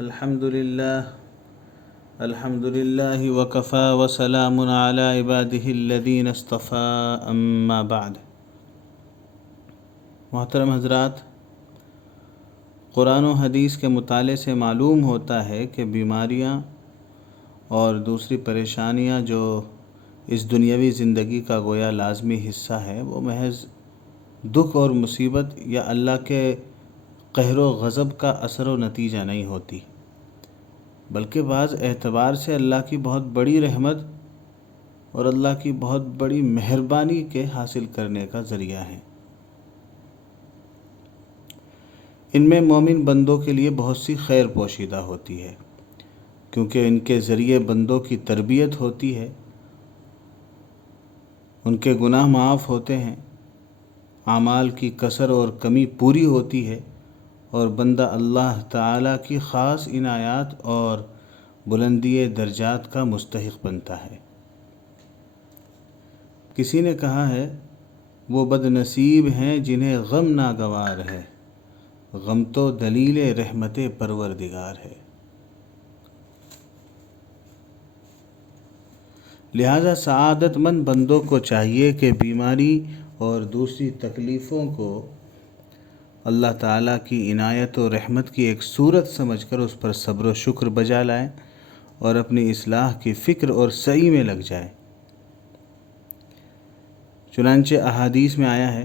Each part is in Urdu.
الحمد لله وكفى وسلام على عباده الذين اصطفى اما بعد۔ محترم حضرات، قرآن و حدیث کے مطالعے سے معلوم ہوتا ہے کہ بیماریاں اور دوسری پریشانیاں جو اس دنیاوی زندگی کا گویا لازمی حصہ ہے، وہ محض دکھ اور مصیبت یا اللہ کے قہر و غضب کا اثر و نتیجہ نہیں ہوتی، بلکہ بعض اعتبار سے اللہ کی بہت بڑی رحمت اور اللہ کی بہت بڑی مہربانی کے حاصل کرنے کا ذریعہ ہیں۔ ان میں مومن بندوں کے لیے بہت سی خیر پوشیدہ ہوتی ہے، کیونکہ ان کے ذریعے بندوں کی تربیت ہوتی ہے، ان کے گناہ معاف ہوتے ہیں، اعمال کی کثر اور کمی پوری ہوتی ہے، اور بندہ اللہ تعالیٰ کی خاص عنایات اور بلندی درجات کا مستحق بنتا ہے۔ کسی نے کہا ہے، وہ بد نصیب ہیں جنہیں غم ناگوار ہے، غم تو دلیل رحمت پروردگار ہے۔ لہذا سعادت مند بندوں کو چاہیے کہ بیماری اور دوسری تکلیفوں کو اللہ تعالیٰ کی عنایت و رحمت کی ایک صورت سمجھ کر اس پر صبر و شکر بجا لائیں اور اپنی اصلاح کی فکر اور سعی میں لگ جائیں۔ چنانچہ احادیث میں آیا ہے،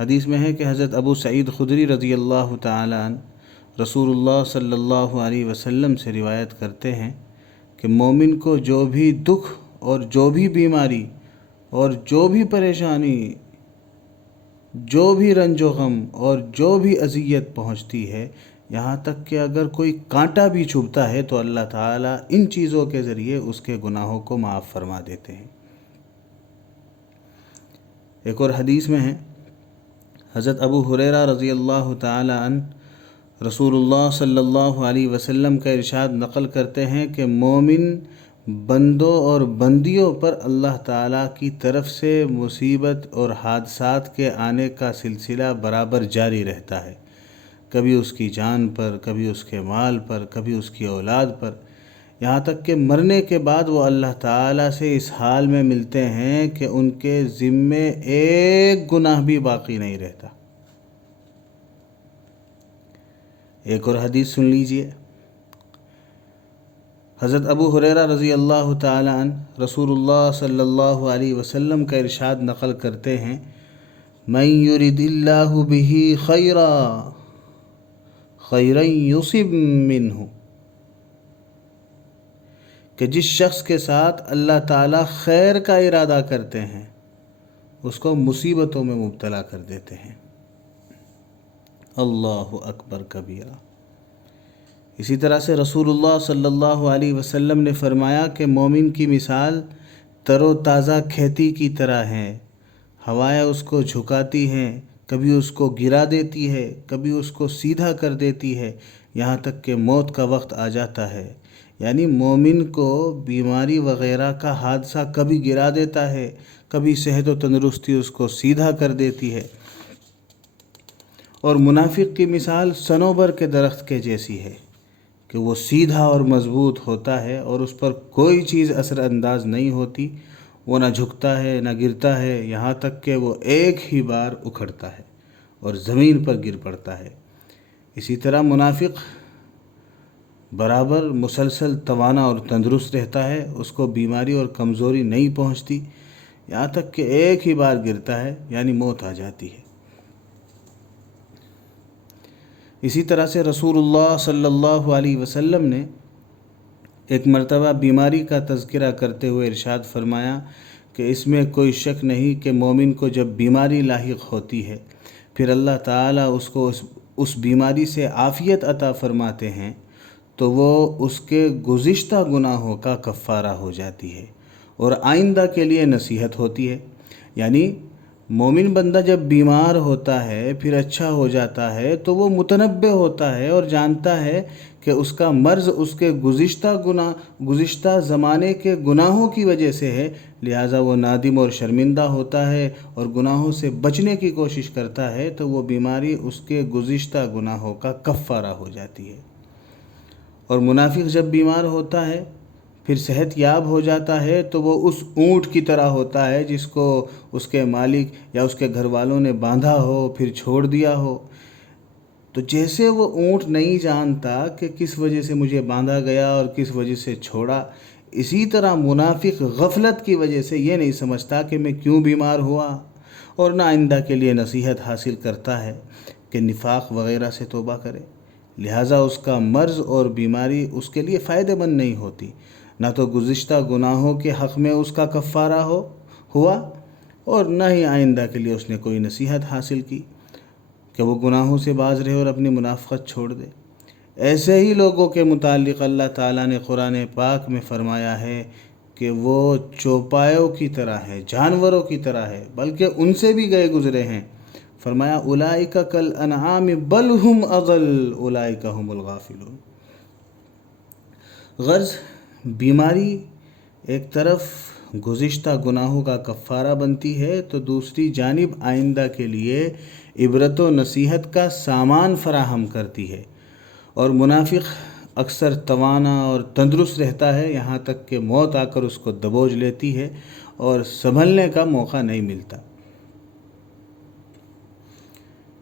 حدیث میں ہے کہ حضرت ابو سعید خدری رضی اللہ تعالیٰ عنہ رسول اللہ صلی اللہ علیہ وسلم سے روایت کرتے ہیں کہ مومن کو جو بھی دکھ اور جو بھی بیماری اور جو بھی پریشانی، جو بھی رنج و غم اور جو بھی اذیت پہنچتی ہے، یہاں تک کہ اگر کوئی کانٹا بھی چبھتا ہے تو اللہ تعالیٰ ان چیزوں کے ذریعے اس کے گناہوں کو معاف فرما دیتے ہیں۔ ایک اور حدیث میں ہے، حضرت ابو ہریرہ رضی اللہ تعالی عنہ رسول اللہ صلی اللہ علیہ وسلم کا ارشاد نقل کرتے ہیں کہ مومن بندوں اور بندیوں پر اللہ تعالیٰ کی طرف سے مصیبت اور حادثات کے آنے کا سلسلہ برابر جاری رہتا ہے، کبھی اس کی جان پر، کبھی اس کے مال پر، کبھی اس کی اولاد پر، یہاں تک کہ مرنے کے بعد وہ اللہ تعالیٰ سے اس حال میں ملتے ہیں کہ ان کے ذمے ایک گناہ بھی باقی نہیں رہتا۔ ایک اور حدیث سن لیجئے، حضرت ابو ہریرہ رضی اللہ تعالی عنہ رسول اللہ صلی اللہ علیہ وسلم کا ارشاد نقل کرتے ہیں، من یرد اللہ بہ خیرا خیرا یصب منہ، کہ جس شخص کے ساتھ اللہ تعالیٰ خیر کا ارادہ کرتے ہیں اس کو مصیبتوں میں مبتلا کر دیتے ہیں۔ اللہ اکبر کبیرہ۔ اسی طرح سے رسول اللہ صلی اللہ علیہ وسلم نے فرمایا کہ مومن کی مثال تر و تازہ کھیتی کی طرح ہے، ہوائیں اس کو جھکاتی ہیں، کبھی اس کو گرا دیتی ہے، کبھی اس کو سیدھا کر دیتی ہے، یہاں تک کہ موت کا وقت آ جاتا ہے۔ یعنی مومن کو بیماری وغیرہ کا حادثہ کبھی گرا دیتا ہے، کبھی صحت و تندرستی اس کو سیدھا کر دیتی ہے۔ اور منافق کی مثال صنوبر کے درخت کے جیسی ہے کہ وہ سیدھا اور مضبوط ہوتا ہے اور اس پر کوئی چیز اثر انداز نہیں ہوتی، وہ نہ جھکتا ہے نہ گرتا ہے، یہاں تک کہ وہ ایک ہی بار اکھڑتا ہے اور زمین پر گر پڑتا ہے۔ اسی طرح منافق برابر مسلسل توانا اور تندرست رہتا ہے، اس کو بیماری اور کمزوری نہیں پہنچتی، یہاں تک کہ ایک ہی بار گرتا ہے یعنی موت آ جاتی ہے۔ اسی طرح سے رسول اللہ صلی اللہ علیہ وسلم نے ایک مرتبہ بیماری کا تذکرہ کرتے ہوئے ارشاد فرمایا کہ اس میں کوئی شک نہیں کہ مومن کو جب بیماری لاحق ہوتی ہے پھر اللہ تعالیٰ اس کو اس بیماری سے عافیت عطا فرماتے ہیں تو وہ اس کے گزشتہ گناہوں کا کفارہ ہو جاتی ہے اور آئندہ کے لیے نصیحت ہوتی ہے۔ یعنی مومن بندہ جب بیمار ہوتا ہے پھر اچھا ہو جاتا ہے تو وہ متنبع ہوتا ہے اور جانتا ہے کہ اس کا مرض اس کے گزشتہ زمانے کے گناہوں کی وجہ سے ہے، لہٰذا وہ نادم اور شرمندہ ہوتا ہے اور گناہوں سے بچنے کی کوشش کرتا ہے، تو وہ بیماری اس کے گزشتہ گناہوں کا کفارہ ہو جاتی ہے۔ اور منافق جب بیمار ہوتا ہے پھر صحت یاب ہو جاتا ہے تو وہ اس اونٹ کی طرح ہوتا ہے جس کو اس کے مالک یا اس کے گھر والوں نے باندھا ہو پھر چھوڑ دیا ہو۔ تو جیسے وہ اونٹ نہیں جانتا کہ کس وجہ سے مجھے باندھا گیا اور کس وجہ سے چھوڑا، اسی طرح منافق غفلت کی وجہ سے یہ نہیں سمجھتا کہ میں کیوں بیمار ہوا، اور نہ آئندہ کے لیے نصیحت حاصل کرتا ہے کہ نفاق وغیرہ سے توبہ کرے، لہٰذا اس کا مرض اور بیماری اس کے لیے فائدہ مند نہیں ہوتی، نہ تو گزشتہ گناہوں کے حق میں اس کا کفارہ ہوا اور نہ ہی آئندہ کے لیے اس نے کوئی نصیحت حاصل کی کہ وہ گناہوں سے باز رہے اور اپنی منافقت چھوڑ دے۔ ایسے ہی لوگوں کے متعلق اللہ تعالیٰ نے قرآن پاک میں فرمایا ہے کہ وہ چوپایوں کی طرح ہے، جانوروں کی طرح ہے، بلکہ ان سے بھی گئے گزرے ہیں۔ فرمایا اولئک کالانعام بل ہم اضل اولئک هم الغافلون۔ غرض بیماری ایک طرف گزشتہ گناہوں کا کفارہ بنتی ہے تو دوسری جانب آئندہ کے لیے عبرت و نصیحت کا سامان فراہم کرتی ہے، اور منافق اکثر توانا اور تندرست رہتا ہے یہاں تک کہ موت آ کر اس کو دبوچ لیتی ہے اور سنبھلنے کا موقع نہیں ملتا۔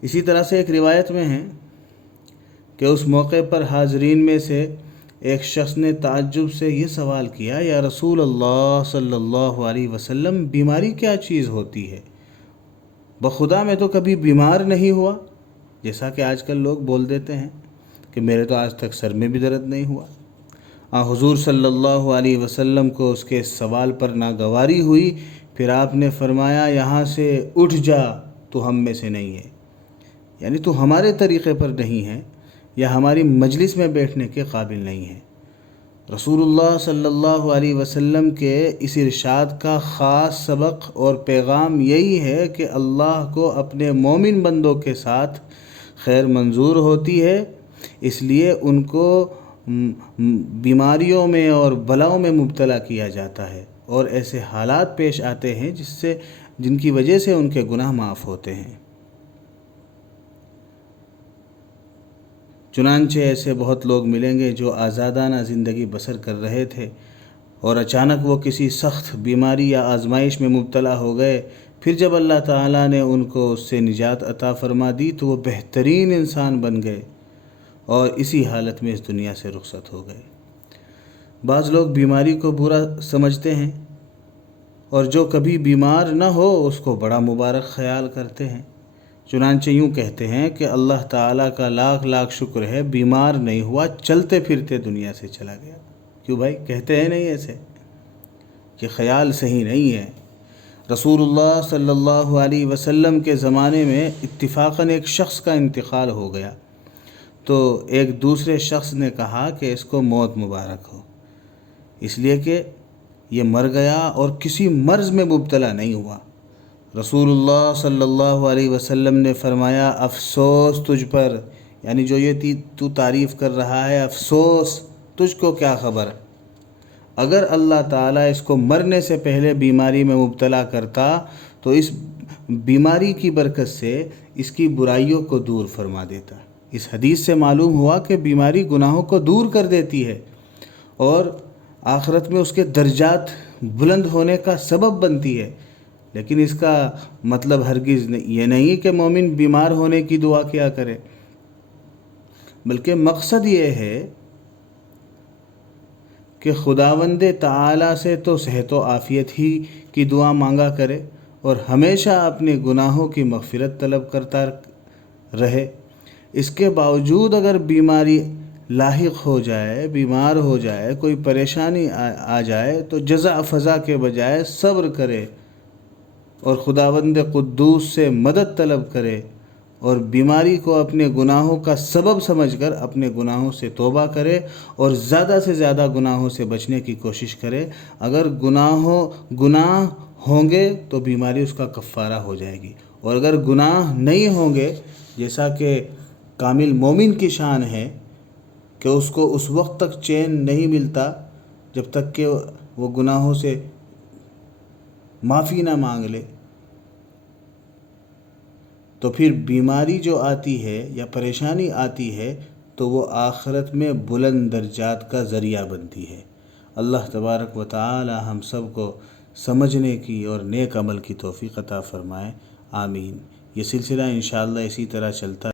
اسی طرح سے ایک روایت میں ہے کہ اس موقع پر حاضرین میں سے ایک شخص نے تعجب سے یہ سوال کیا، یا رسول اللہ صلی اللہ علیہ وسلم، بیماری کیا چیز ہوتی ہے؟ بخدا میں تو کبھی بیمار نہیں ہوا، جیسا کہ آج کل لوگ بول دیتے ہیں کہ میرے تو آج تک سر میں بھی درد نہیں ہوا۔ حضور صلی اللہ علیہ وسلم کو اس کے سوال پر ناگواری ہوئی، پھر آپ نے فرمایا یہاں سے اٹھ جا، تو ہم میں سے نہیں ہے، یعنی تو ہمارے طریقے پر نہیں ہے یا ہماری مجلس میں بیٹھنے کے قابل نہیں ہے۔ رسول اللہ صلی اللہ علیہ وسلم کے اس ارشاد کا خاص سبق اور پیغام یہی ہے کہ اللہ کو اپنے مومن بندوں کے ساتھ خیر منظور ہوتی ہے، اس لیے ان کو بیماریوں میں اور بلاؤں میں مبتلا کیا جاتا ہے، اور ایسے حالات پیش آتے ہیں جن کی وجہ سے ان کے گناہ معاف ہوتے ہیں۔ چنانچہ ایسے بہت لوگ ملیں گے جو آزادانہ زندگی بسر کر رہے تھے اور اچانک وہ کسی سخت بیماری یا آزمائش میں مبتلا ہو گئے، پھر جب اللہ تعالیٰ نے ان کو اس سے نجات عطا فرما دی تو وہ بہترین انسان بن گئے اور اسی حالت میں اس دنیا سے رخصت ہو گئے۔ بعض لوگ بیماری کو برا سمجھتے ہیں اور جو کبھی بیمار نہ ہو اس کو بڑا مبارک خیال کرتے ہیں، چنانچہ یوں کہتے ہیں کہ اللہ تعالیٰ کا لاکھ لاکھ شکر ہے بیمار نہیں ہوا، چلتے پھرتے دنیا سے چلا گیا۔ کیوں بھائی کہتے ہیں نہیں ایسے؟ یہ خیال صحیح نہیں ہے۔ رسول اللہ صلی اللہ علیہ وسلم کے زمانے میں اتفاقاً ایک شخص کا انتقال ہو گیا تو ایک دوسرے شخص نے کہا کہ اس کو موت مبارک ہو، اس لیے کہ یہ مر گیا اور کسی مرض میں مبتلا نہیں ہوا۔ رسول اللہ صلی اللہ علیہ وسلم نے فرمایا افسوس تجھ پر، یعنی جو یہ تو تعریف کر رہا ہے، افسوس تجھ کو کیا خبر؟ اگر اللہ تعالیٰ اس کو مرنے سے پہلے بیماری میں مبتلا کرتا تو اس بیماری کی برکت سے اس کی برائیوں کو دور فرما دیتا۔ اس حدیث سے معلوم ہوا کہ بیماری گناہوں کو دور کر دیتی ہے اور آخرت میں اس کے درجات بلند ہونے کا سبب بنتی ہے، لیکن اس کا مطلب ہرگز یہ نہیں کہ مومن بیمار ہونے کی دعا کیا کرے، بلکہ مقصد یہ ہے کہ خداوند تعالیٰ سے تو صحت و عافیت ہی کی دعا مانگا کرے اور ہمیشہ اپنے گناہوں کی مغفرت طلب کرتا رہے۔ اس کے باوجود اگر بیماری لاحق ہو جائے، بیمار ہو جائے، کوئی پریشانی آ جائے تو جزع فضا کے بجائے صبر کرے اور خداوند قدوس سے مدد طلب کرے اور بیماری کو اپنے گناہوں کا سبب سمجھ کر اپنے گناہوں سے توبہ کرے اور زیادہ سے زیادہ گناہوں سے بچنے کی کوشش کرے۔ اگر گناہ ہوں گے تو بیماری اس کا کفارہ ہو جائے گی، اور اگر گناہ نہیں ہوں گے، جیسا کہ کامل مومن کی شان ہے کہ اس کو اس وقت تک چین نہیں ملتا جب تک کہ وہ گناہوں سے معافی نہ مانگ لے، تو پھر بیماری جو آتی ہے یا پریشانی آتی ہے تو وہ آخرت میں بلند درجات کا ذریعہ بنتی ہے۔ اللہ تبارک و تعالی ہم سب کو سمجھنے کی اور نیک عمل کی توفیق عطا فرمائے، آمین۔ یہ سلسلہ انشاءاللہ اسی طرح چلتا